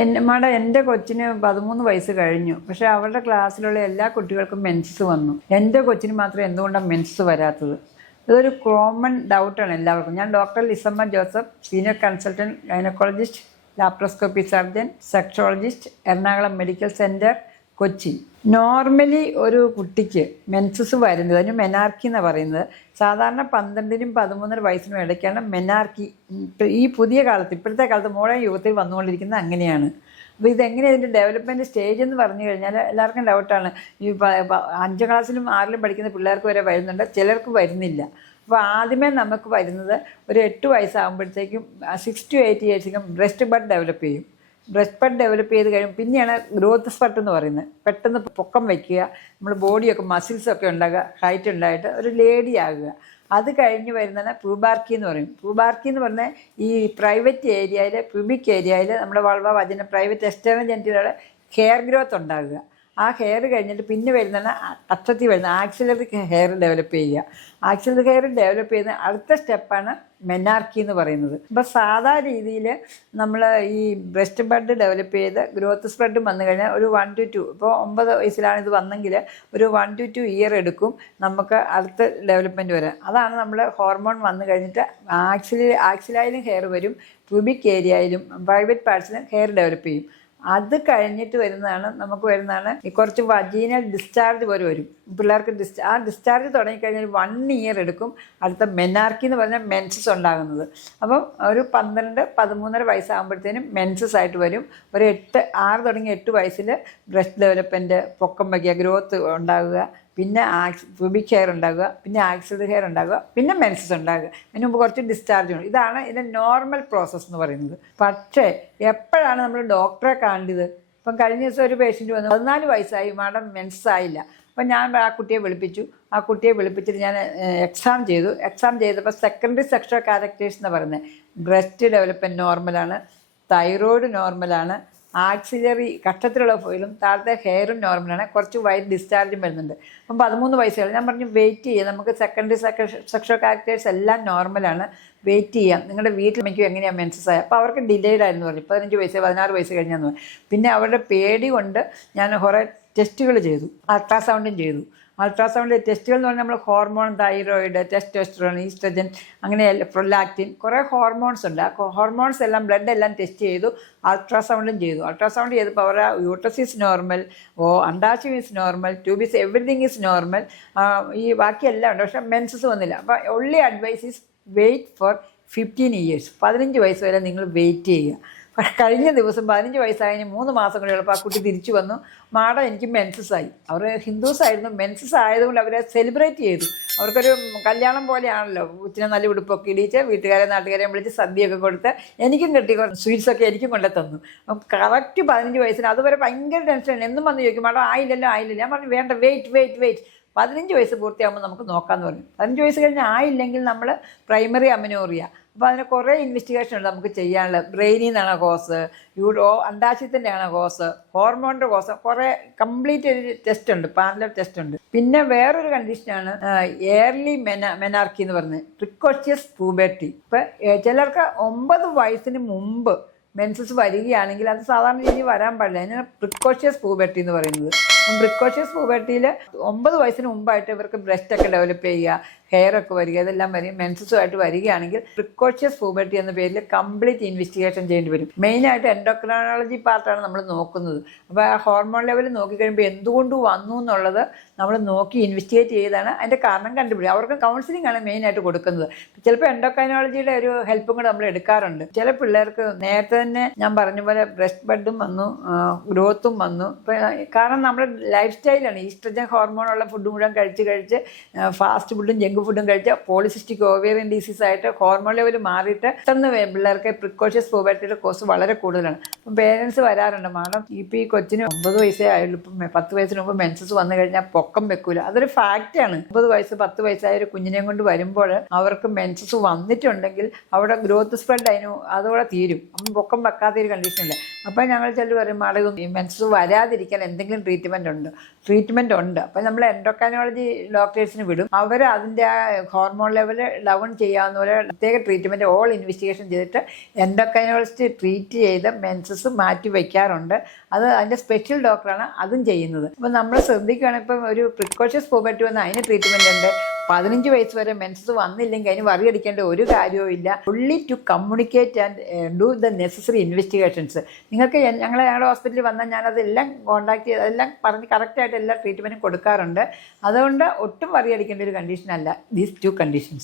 എൻ്റെ കൊച്ചിന് 13 വയസ്സ് കഴിഞ്ഞു. പക്ഷേ അവരുടെ ക്ലാസ്സിലുള്ള എല്ലാ കുട്ടികൾക്കും മെൻസസ് വന്നു. എൻ്റെ കൊച്ചിന് മാത്രം എന്തുകൊണ്ടാണ് മെൻസസ് വരാത്തത്? ഇതൊരു കോമൺ ഡൗട്ടാണ് എല്ലാവർക്കും. ഞാൻ doctor Lissamma Joseph, senior consultant gynaecologist, laparoscopy surgeon, sexologist, Ernakulam medical centre, Kochi. Normally ഒരു കുട്ടിക്ക് മെൻസസ് വരുന്നത്, അതിന് മെനാർക്കി എന്നാണ് പറയുന്നത്. സാധാരണ 12നും 13 വയസ്സിനും ഇടയ്ക്കാണ് മെനാർക്കി. ഈ പുതിയ കാലത്ത്, ഇപ്പോഴത്തെ കാലത്ത് മോഡേൺ യുഗത്തിൽ വന്നുകൊണ്ടിരിക്കുന്നത് അങ്ങനെയാണ്. അപ്പോൾ ഇതെങ്ങനെ ഇതിൻ്റെ ഡെവലപ്മെൻറ്റ് സ്റ്റേജ് എന്ന് പറഞ്ഞു കഴിഞ്ഞാൽ എല്ലാവർക്കും ഡൗട്ടാണ്. ഈ 5ാം ക്ലാസ്സിലും 6ലും പഠിക്കുന്ന പിള്ളേർക്ക് വരെ വരുന്നുണ്ട്, ചിലർക്ക് വരുന്നില്ല. അപ്പോൾ ആദ്യമേ നമുക്ക് വരുന്നത് ഒരു 8 വയസ്സാകുമ്പോഴത്തേക്കും 6 to 8 ഇയേഴ്സിനും ബ്രസ്റ്റ് ബഡ് ഡെവലപ്പ് ചെയ്യും. ബ്രസ്റ്റ് ബഡ് ഡെവലപ്പ് ചെയ്ത് കഴിയും. പിന്നെയാണ് ഗ്രോത്ത് സ്പർട്ട് എന്ന് പറയുന്നത്. പെട്ടെന്ന് പൊക്കം വയ്ക്കുക, നമ്മൾ ബോഡിയൊക്കെ മസിൽസൊക്കെ ഉണ്ടാകുക, ഹൈറ്റ് ഉണ്ടായിട്ട് ഒരു ലേഡി ആകുക. അത് കഴിഞ്ഞ് വരുന്നതാണ് പ്യൂബാർക്കി എന്ന് പറയും. പ്യൂബാർക്കി എന്ന് പറഞ്ഞാൽ ഈ പ്രൈവറ്റ് ഏരിയയിൽ, പ്യൂബിക് ഏരിയയിൽ നമ്മുടെ വൾവ, വജന, പ്രൈവറ്റ് എക്സ്റ്റേണൽ ജെനിറ്റലുകളുടെ ഹെയർ ഗ്രോത്ത് ഉണ്ടാകുക. ആ ഹെയർ കഴിഞ്ഞിട്ട് പിന്നെ വരുന്നതാണ് അക്ഷത്തിൽ വരുന്ന ആക്സിലറി ഹെയർ ഡെവലപ്പ് ചെയ്യുക. ആക്സിലറി ഹെയർ ഡെവലപ്പ് ചെയ്യുന്ന അടുത്ത സ്റ്റെപ്പാണ് മെനാർക്കി എന്ന് പറയുന്നത്. ഇപ്പോൾ സാധാ രീതിയിൽ നമ്മൾ ഈ ബ്രസ്റ്റ് ബഡ് ഡെവലപ്പ് ചെയ്ത് ഗ്രോത്ത് സ്പ്രെഡും വന്നു കഴിഞ്ഞാൽ ഒരു 1 to 2, ഇപ്പോൾ 9 വയസ്സിലാണ് ഇത് വന്നെങ്കിൽ ഒരു 1 to 2 ഇയർ എടുക്കും നമുക്ക് അടുത്ത ഡെവലപ്മെൻറ്റ് വരാൻ. അതാണ് നമ്മൾ ഹോർമോൺ വന്നു കഴിഞ്ഞിട്ട് ആക്സിലായാലും ഹെയർ വരും, പ്യൂബിക് ഏരിയയിലും പ്രൈവറ്റ് പാർട്സിലും ഹെയർ ഡെവലപ്പ് ചെയ്യും. അത് കഴിഞ്ഞിട്ട് വരുന്നതാണ് ഈ കുറച്ച് വജീനൽ ഡിസ്ചാർജ് പോലെ വരും പിള്ളേർക്ക്. ആ ഡിസ്ചാർജ് തുടങ്ങിക്കഴിഞ്ഞാൽ 1 ഇയർ എടുക്കും അടുത്ത മെനാർക്കി എന്ന് പറഞ്ഞാൽ മെൻസസ് ഉണ്ടാകുന്നത്. അപ്പം ഒരു 12-13 വയസ്സാകുമ്പോഴത്തേനും മെൻസസ് ആയിട്ട് വരും. ഒരു 6 തുടങ്ങി 8 വയസ്സിൽ ബ്രസ്റ്റ് ഡെവലപ്മെൻറ്റ്, പൊക്കം വയ്ക്കുക, ഗ്രോത്ത് ഉണ്ടാകുക, പിന്നെ പ്യൂബിക് ഹെയർ ഉണ്ടാകുക, പിന്നെ ആക്സിലറി ഹെയർ ഉണ്ടാകുക, പിന്നെ മെൻസസ് ഉണ്ടാകുക. അതിന് മുമ്പ് കുറച്ച് ഡിസ്ചാർജ് ഉണ്ട്. ഇതാണ് ഇതിൻ്റെ നോർമൽ പ്രോസസ്സ് എന്ന് പറയുന്നത്. പക്ഷേ എപ്പോഴാണ് നമ്മൾ ഡോക്ടറെ കാണേണ്ടത്? ഇപ്പം കഴിഞ്ഞ ദിവസം ഒരു പേഷ്യൻറ്റ് വന്നു, 14 വയസ്സായി, മാഡം മെൻസസ് ആയില്ല. അപ്പം ഞാൻ ആ കുട്ടിയെ വിളിപ്പിച്ചിട്ട് ഞാൻ എക്സാം ചെയ്തപ്പോൾ സെക്കൻഡറി സെക്ഷൽ ക്യാരക്ടേഴ്സ് എന്ന് പറയുന്നത് ബ്രസ്റ്റ് ഡെവലപ്മെൻറ്റ് നോർമലാണ്, തൈറോയ്ഡ് നോർമലാണ്, ആക്സിലറി കക്ഷത്തിലുള്ള ഫോയിലും താഴത്തെ ഹെയറും നോർമലാണ്, കുറച്ച് വൈറ്റ് ഡിസ്ചാർജും വരുന്നുണ്ട്. അപ്പം 13 വയസ്സുകൾ ഞാൻ പറഞ്ഞു വെയിറ്റ് ചെയ്യുക, നമുക്ക് സെക്കൻഡറി സെക്ഷൽ ക്യാരക്ടേഴ്സ് എല്ലാം നോർമലാണ്, വെയിറ്റ് ചെയ്യാം, നിങ്ങളുടെ വീട്ടിൽ എങ്ങനെയാണ് മെൻസസ് ആയത്. അപ്പോൾ അവർക്ക് ഡിലേഡ് ആയിരുന്നു പറഞ്ഞു, 15 വയസ്സ് 16 വയസ്സ് കഴിഞ്ഞാന്ന് പറഞ്ഞു. പിന്നെ അവരുടെ പേടി കൊണ്ട് ഞാൻ കുറേ ടെസ്റ്റുകൾ ചെയ്തു, അൾട്രാസൗണ്ടും ചെയ്തു. അൾട്രാസൗണ്ടിൽ ടെസ്റ്റുകൾ എന്ന് പറഞ്ഞാൽ നമ്മൾ ഹോർമോൺ, തൈറോയിഡ്, ടെസ്റ്റോസ്റ്ററോൺ, ഈസ്ട്രജൻ, അങ്ങനെ പ്രൊലാക്റ്റിൻ, കുറേ ഹോർമോൺസ് ഉണ്ട്. ആ ഹോർമോൺസ് എല്ലാം, ബ്ലഡ് എല്ലാം ടെസ്റ്റ് ചെയ്തു, അൾട്രാസൗണ്ടും ചെയ്തു. അൾട്രാസൗണ്ട് ചെയ്തപ്പോൾ അവരുടെ യൂട്രസ് ഈസ് നോർമൽ, അണ്ടാശയം is normal, tubes, everything is normal, ഈ ബാക്കിയെല്ലാം ഉണ്ട്. പക്ഷേ മെൻസസ് വന്നില്ല. അപ്പോൾ only advice is wait for 15 years. 15 വയസ്സ് വരെ നിങ്ങൾ വെയിറ്റ് ചെയ്യുക. കഴിഞ്ഞ ദിവസം 15 വയസ്സായതിന് 3 മാസം കൂടി ഉള്ളപ്പോൾ ആ കുട്ടി തിരിച്ചു വന്നു, മാഡം എനിക്ക് മെൻസസ് ആയി. അവർ ഹിന്ദുസ് ആയിരുന്നു. മെൻസസ് ആയതുകൊണ്ട് അവരെ സെലിബ്രേറ്റ് ചെയ്തു. അവർക്കൊരു കല്യാണം പോലെയാണല്ലോ. ഉച്ചിനെ നല്ല ഉടുപ്പൊക്കെ ഇടിച്ച് വീട്ടുകാരെ നാട്ടുകാരെയും വിളിച്ച് സദ്യയൊക്കെ കൊടുത്ത് എനിക്കും കിട്ടി, സ്വീറ്റ്സൊക്കെ എനിക്കും കൊണ്ടു തന്നു. അപ്പം കറക്റ്റ് 15 വയസ്സിന് അതുവരെ ഭയങ്കര ടെൻഷൻ. എന്നും വന്ന് ചോദിക്കും, മാഡം ആയില്ലല്ലോ. ഞാൻ പറഞ്ഞു വേണ്ട, വെയിറ്റ് 15 വയസ്സ് പൂർത്തിയാകുമ്പോൾ നമുക്ക് നോക്കാമെന്ന് പറഞ്ഞു. 15 വയസ്സ് കഴിഞ്ഞ് ആയില്ലെങ്കിൽ നമ്മൾ പ്രൈമറി അമിനോറിയ, അപ്പോൾ അതിന് കുറേ ഇൻവെസ്റ്റിഗേഷൻ ഉണ്ട് നമുക്ക് ചെയ്യാനുള്ളത്. ബ്രെയിനിൽ നിന്നാണ് കോസ്, അണ്ടാശയത്തിൻ്റെയാണ് കോസ്, ഹോർമോണിൻ്റെ കോസ്, കുറേ കംപ്ലീറ്റ് ഒരു ടെസ്റ്റ് ഉണ്ട്, പാനലർ ടെസ്റ്റ് ഉണ്ട്. പിന്നെ വേറൊരു കണ്ടീഷനാണ് എയർലി മെനാർക്കി എന്ന് പറയുന്നത്, പ്രിക്കോഷ്യസ് പ്യൂബർട്ടി. ഇപ്പം ചിലർക്ക് 9 വയസ്സിന് മുമ്പ് മെൻസസ് വരികയാണെങ്കിൽ അത് സാധാരണ രീതിയിൽ വരാൻ പാടില്ല. അതിനാണ് പ്രിക്കോഷ്യസ് പ്യൂബർട്ടി എന്ന് പറയുന്നത്. പ്രിക്കോഷ്യസ് പ്യൂബർട്ടിയിൽ 9 വയസ്സിന് മുമ്പായിട്ട് ഇവർക്ക് ബ്രസ്റ്റൊക്കെ ഡെവലപ്പ് ചെയ്യുക, ഹെയറൊക്കെ വരിക, ഇതെല്ലാം വരും. മെൻസസുമായിട്ട് വരികയാണെങ്കിൽ പ്രിക്കോഷ്യസ് പ്യൂബർട്ടി എന്ന പേരിൽ കംപ്ലീറ്റ് ഇൻവെസ്റ്റിഗേഷൻ ചെയ്യേണ്ടി വരും. മെയിനായിട്ട് എൻഡോക്രൈനോളജി പാർട്ടാണ് നമ്മൾ നോക്കുന്നത്. അപ്പോൾ ആ ഹോർമോൺ ലെവൽ നോക്കിക്കഴിയുമ്പോൾ എന്തുകൊണ്ട് വന്നു എന്നുള്ളത് നമ്മൾ നോക്കി ഇൻവെസ്റ്റിഗേറ്റ് ചെയ്താണ് അതിൻ്റെ കാരണം കണ്ടുപിടിക്കുക. അവർക്ക് കൗൺസിലിംഗ് ആണ് മെയിനായിട്ട് കൊടുക്കുന്നത്. ചിലപ്പോൾ എൻഡോക്രൈനോളജിയുടെ ഒരു ഹെൽപ്പും കൂടെ നമ്മൾ എടുക്കാറുണ്ട്. ചില പിള്ളേർക്ക് നേരത്തെ തന്നെ ഞാൻ പറഞ്ഞ പോലെ ബ്രസ്റ്റ് ബഡും വന്നു, ഗ്രോത്തും വന്നു. കാരണം നമ്മുടെ ലൈഫ് സ്റ്റൈലാണ്. ഈസ്ട്രജൻ ഹോർമോണുള്ള ഫുഡ് മുഴുവൻ കഴിച്ച് ഫാസ്റ്റ് ഫുഡും ജങ്ക് ഫുഡും കഴിച്ച് പോളിസിസ്റ്റിക് ഓവേറിയൻ ഡിസീസ് ആയിട്ട് ഹോർമോൺ ലെവൽ മാറിയിട്ട് പെട്ടെന്ന് പിള്ളേർക്ക് പ്രിക്കോഷ്യസ് പ്യൂബർട്ടിയുടെ കോസ് വളരെ കൂടുതലാണ്. അപ്പം പേരൻസ് വരാറുണ്ട്, മാഡം ഇപ്പോൾ ഈ കൊച്ചിന് 9 വയസ്സേ ആയുള്ളൂ, ഇപ്പം 10 വയസ്സിന് മുമ്പ് മെൻസസ് വന്നു കഴിഞ്ഞാൽ പൊക്കം വെക്കൂല. അതൊരു ഫാക്റ്റാണ്. 9 വയസ്സ് 10 വയസ്സായ ഒരു കുഞ്ഞിനെയും കൊണ്ട് വരുമ്പോൾ അവർക്ക് മെൻസസ് വന്നിട്ടുണ്ടെങ്കിൽ അവിടെ ഗ്രോത്ത് സ്പ്രെഡ് അതോടെ തീരും. അപ്പം പൊക്കം വെക്കാത്തൊരു കണ്ടീഷനില്ല. അപ്പോൾ ഞങ്ങൾ ചിലർ പറയും മാഡം ഈ മെൻസസ് വരാതിരിക്കാൻ എന്തെങ്കിലും ട്രീറ്റ്മെൻറ്റ് ഉണ്ട്. അപ്പോൾ നമ്മൾ എൻഡോക്രൈനോളജി ഡോക്ടേഴ്സിന് വിടും. അവർ അതിൻ്റെ ആ ഹോർമോൺ ലെവൽ ഡൗൺ ചെയ്യാവുന്ന പോലെ പ്രത്യേക ട്രീറ്റ്മെൻറ്റ് ഓൾ ഇൻവെസ്റ്റിഗേഷൻ ചെയ്തിട്ട് എൻഡോക്രൈനോളജിസ്റ്റ് ട്രീറ്റ് ചെയ്ത് മെൻസസ് മാറ്റി വയ്ക്കാറുണ്ട്. അതിൻ്റെ സ്പെഷ്യൽ ഡോക്ടറാണ് അതും ചെയ്യുന്നത്. അപ്പോൾ നമ്മൾ ശ്രദ്ധിക്കുകയാണെങ്കിൽ ഇപ്പം ഒരു പ്രിക്കോഷ്യസ് പുബർട്ടി വന്ന് അതിന് ട്രീറ്റ്മെൻറ്റ് ഉണ്ട്. 15 വയസ്സ് വരെ മെൻസസ് വന്നില്ലെങ്കിൽ അതിന് വറിയടിക്കേണ്ട ഒരു കാര്യവും ഇല്ല. Only to communicate and do the necessary investigations. നിങ്ങൾക്ക് ഞങ്ങളുടെ ഹോസ്പിറ്റലിൽ വന്നാൽ ഞാനതെല്ലാം കോൺടാക്ട് ചെയ്ത് അതെല്ലാം പറഞ്ഞ് കറക്റ്റായിട്ട് എല്ലാ ട്രീറ്റ്മെൻറ്റും കൊടുക്കാറുണ്ട്. അതുകൊണ്ട് ഒട്ടും വറിയടിക്കേണ്ട ഒരു കണ്ടീഷനല്ല ദീസ് 2 കണ്ടീഷൻസ്.